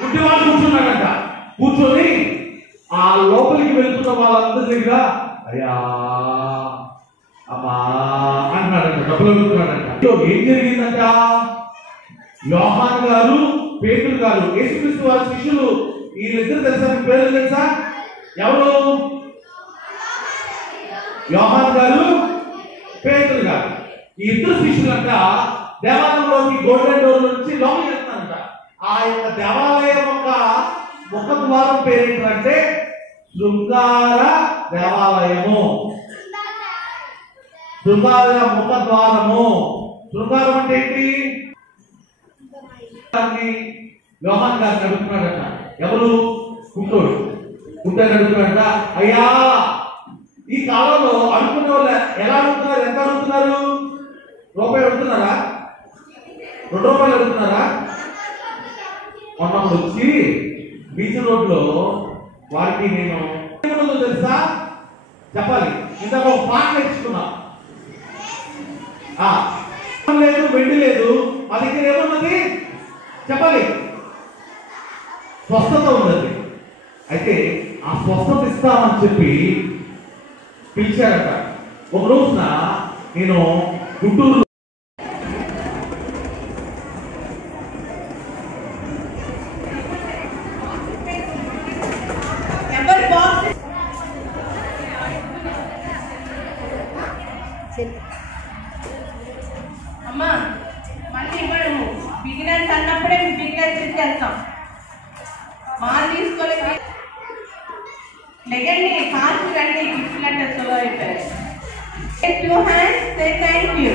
గుడ్డివాడు కూర్చున్నాడంట. కూర్చొని ఆ లోపలికి వెళ్తున్న వాళ్ళందరి దగ్గర అయ్యా అమ్మా అంటున్నాడంట, డబ్బులు అడుగుతున్నాడంట. ఏం జరిగిందంట? యోహాను గారు, పేతురు గారు, యేసుక్రీస్తు వారి శిష్యులు, వీళ్ళిద్దరు తెలుసా? మీ పేర్లు తెలుసా? ఎవరు? యోహాను గారు, పేతురు గారు. ఈ ఇద్దరు శిష్యులంట దేవాలయంలోకి గోల్డెన్ డోర్ నుంచి లోపలికి వెళ్తున్నారంట. ఆ యొక్క దేవాలయం యొక్క ముఖ ద్వారం పేరేంటంటే శృంగార దేవాలయము. శృంగార ముఖ ద్వారము. శృంగారం అంటే ఏంటి? యోహాను గారు నడుపుతున్నాడట. ఎవరు? కుంటోడు. కుంటే నడుపుతున్నాడట. అయ్యా, ఈ కాలంలో అడుగుతున్న వాళ్ళు ఎలా అడుగుతున్నారు? ఎంత అడుగుతున్నారు? రూపాయి అడుగుతున్నారా? 2 రూపాయలు అడుగుతున్నారా? మొన్నప్పుడు వచ్చి బీచ్ రోడ్లో వారికి నేను తెలుసా చెప్పాలి. ఇందాక ఒక పాట నేర్చుకున్నా. లేదు, వెండి లేదు, మా దగ్గర ఏమున్నది చెప్పాలి? స్వస్థత ఉన్నది. అయితే ఆ స్వస్థత ఇస్తామని చెప్పి పిలిచాడట. ఒక రోజున నేను గుంటూరు అమ్మా మళ్ళీ ఇవ్వడము. బిగినర్స్ అన్నప్పుడే బిగినర్స్ ఇచ్చేస్తాం. మాల్ తీసుకోలేదు. లెగండి, ఫాస్ట్ రండి. గిఫ్ట్ లెటర్స్ అయిపోయారు. 2 hands, say thank you.